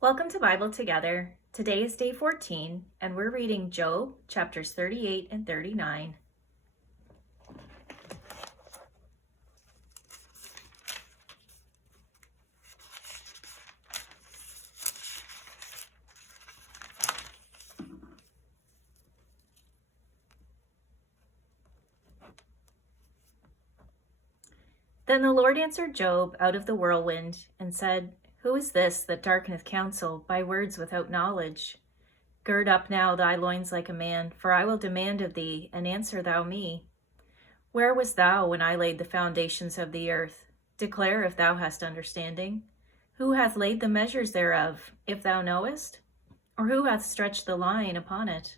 Welcome to Bible Together. Today is day 14, and we're reading Job chapters 38 and 39. Then the Lord answered Job out of the whirlwind and said, Who is this that darkeneth counsel by words without knowledge? Gird up now thy loins like a man, for I will demand of thee, and answer thou me. Where wast thou when I laid the foundations of the earth? Declare if thou hast understanding. Who hath laid the measures thereof, if thou knowest? Or who hath stretched the line upon it?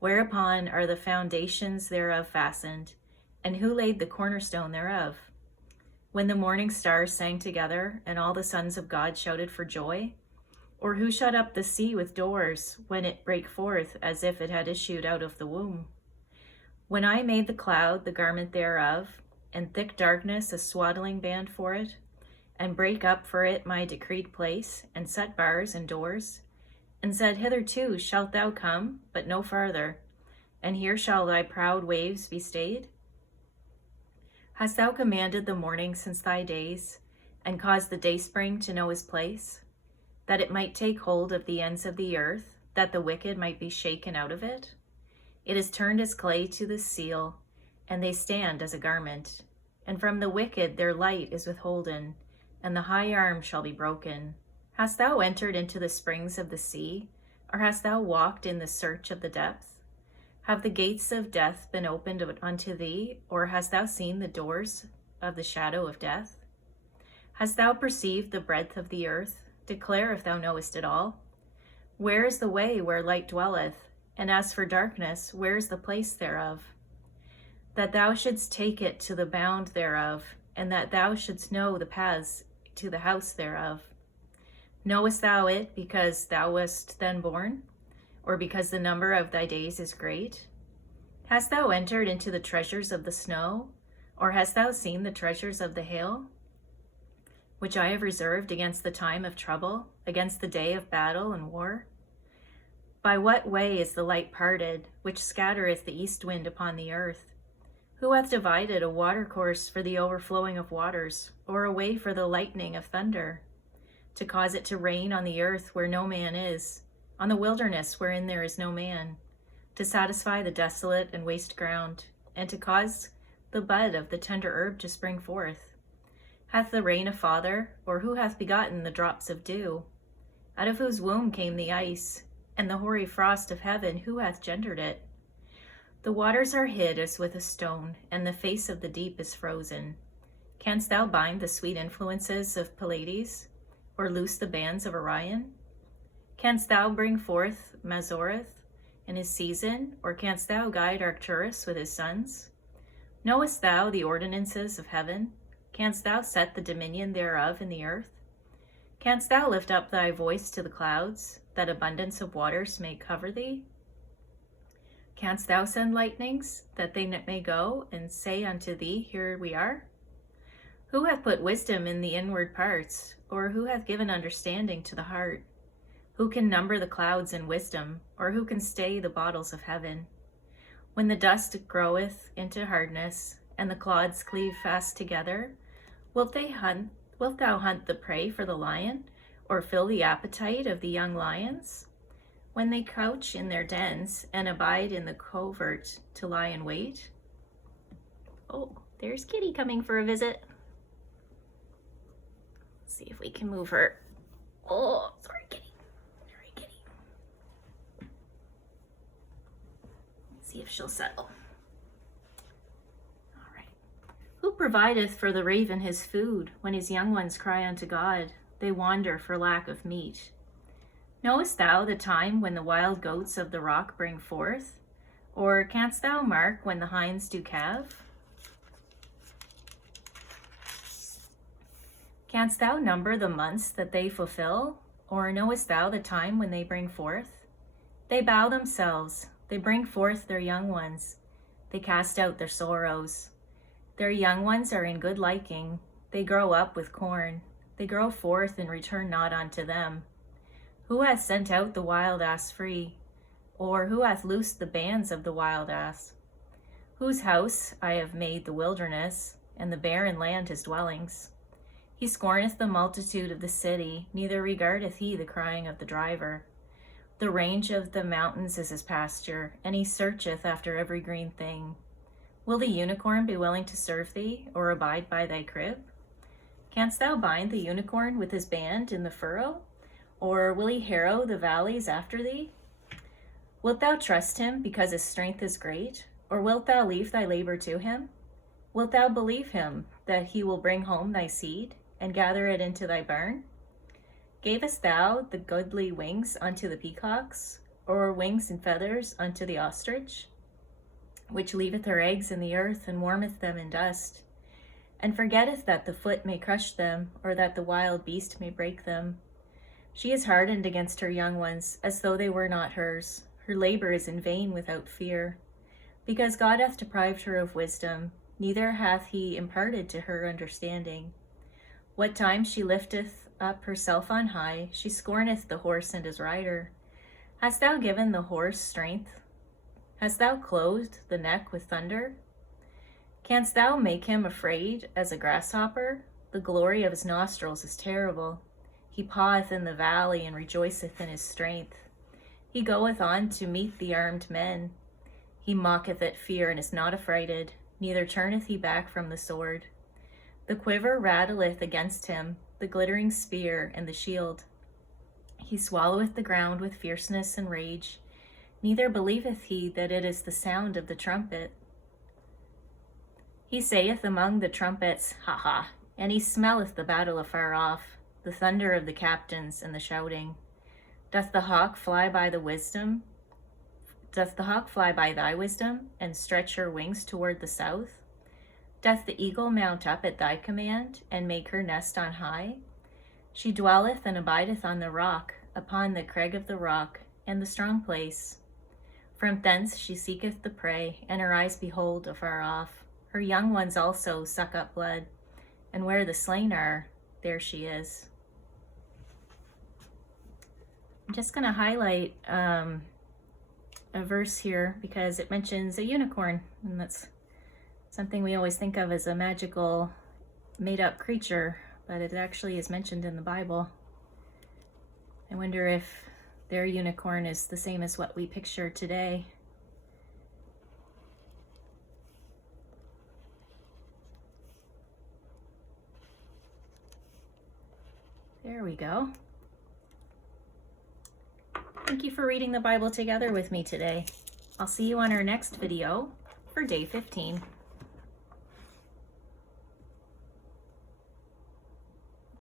Whereupon are the foundations thereof fastened? And who laid the cornerstone thereof? When the morning stars sang together, and all the sons of God shouted for joy? Or who shut up the sea with doors, when it brake forth as if it had issued out of the womb? When I made the cloud the garment thereof, and thick darkness a swaddling band for it, and brake up for it my decreed place, and set bars and doors, and said, Hitherto shalt thou come, but no farther, and here shall thy proud waves be stayed? Hast thou commanded the morning since thy days, and caused the dayspring to know his place, that it might take hold of the ends of the earth, that the wicked might be shaken out of it? It is turned as clay to the seal, and they stand as a garment. And from the wicked their light is withholden, and the high arm shall be broken. Hast thou entered into the springs of the sea, or hast thou walked in the search of the depth? Have the gates of death been opened unto thee, or hast thou seen the doors of the shadow of death? Hast thou perceived the breadth of the earth? Declare if thou knowest it all. Where is the way where light dwelleth? And as for darkness, where is the place thereof? That thou shouldst take it to the bound thereof, and that thou shouldst know the paths to the house thereof. Knowest thou it because thou wast then born? Or because the number of thy days is great? Hast thou entered into the treasures of the snow? Or hast thou seen the treasures of the hail? Which I have reserved against the time of trouble, against the day of battle and war? By what way is the light parted, which scattereth the east wind upon the earth? Who hath divided a watercourse for the overflowing of waters, or a way for the lightning of thunder? To cause it to rain on the earth where no man is, on the wilderness wherein there is no man, to satisfy the desolate and waste ground, and to cause the bud of the tender herb to spring forth. Hath the rain a father, or who hath begotten the drops of dew? Out of whose womb came the ice, and the hoary frost of heaven, who hath gendered it? The waters are hid as with a stone, and the face of the deep is frozen. Canst thou bind the sweet influences of Pleiades, or loose the bands of Orion? Canst thou bring forth Mazoreth in his season, or canst thou guide Arcturus with his sons? Knowest thou the ordinances of heaven? Canst thou set the dominion thereof in the earth? Canst thou lift up thy voice to the clouds, that abundance of waters may cover thee? Canst thou send lightnings, that they may go and say unto thee, Here we are? Who hath put wisdom in the inward parts, or who hath given understanding to the heart? Who can number the clouds in wisdom, or who can stay the bottles of heaven? When the dust groweth into hardness, and the clods cleave fast together, wilt thou hunt the prey for the lion, or fill the appetite of the young lions? When they couch in their dens, and abide in the covert to lie in wait? Oh, there's Kitty coming for a visit. Let's see if we can move her. Oh, sorry, Kitty. See if she'll settle. All right. Who provideth for the raven his food, when his young ones cry unto God? They wander for lack of meat. Knowest thou the time when the wild goats of the rock bring forth? Or canst thou mark when the hinds do calve? Canst thou number the months that they fulfill? Or knowest thou the time when they bring forth? They bow themselves, they bring forth their young ones, they cast out their sorrows. Their young ones are in good liking, they grow up with corn, they grow forth and return not unto them. Who hath sent out the wild ass free? Or who hath loosed the bands of the wild ass? Whose house I have made the wilderness, and the barren land his dwellings. He scorneth the multitude of the city, neither regardeth he the crying of the driver. The range of the mountains is his pasture, and he searcheth after every green thing. Will the unicorn be willing to serve thee, or abide by thy crib? Canst thou bind the unicorn with his band in the furrow? Or will he harrow the valleys after thee? Wilt thou trust him because his strength is great? Or wilt thou leave thy labor to him? Wilt thou believe him that he will bring home thy seed, and gather it into thy barn? Gavest thou the goodly wings unto the peacocks, or wings and feathers unto the ostrich, which leaveth her eggs in the earth, and warmeth them in dust, and forgetteth that the foot may crush them, or that the wild beast may break them? She is hardened against her young ones, as though they were not hers. Her labor is in vain without fear. Because God hath deprived her of wisdom, neither hath he imparted to her understanding. What time she lifteth up herself on high, she scorneth the horse and his rider. Hast thou given the horse strength? Hast thou clothed the neck with thunder? Canst thou make him afraid as a grasshopper? The glory of his nostrils is terrible. He paweth in the valley, and rejoiceth in his strength. He goeth on to meet the armed men. He mocketh at fear, and is not affrighted, neither turneth he back from the sword. The quiver rattleth against him, the glittering spear and the shield. He swalloweth the ground with fierceness and rage, neither believeth he that it is the sound of the trumpet. He saith among the trumpets, Ha ha, and he smelleth the battle afar off, the thunder of the captains and the shouting. Doth the hawk fly by thy wisdom, and stretch her wings toward the south? Doth the eagle mount up at thy command, and make her nest on high? She dwelleth and abideth on the rock, upon the crag of the rock, and the strong place. From thence she seeketh the prey, and her eyes behold afar off. Her young ones also suck up blood, and where the slain are, there she is. I'm just going to highlight a verse here because it mentions a unicorn, and that's something we always think of as a magical, made-up creature, but it actually is mentioned in the Bible. I wonder if their unicorn is the same as what we picture today. There we go. Thank you for reading the Bible together with me today. I'll see you on our next video for day 15.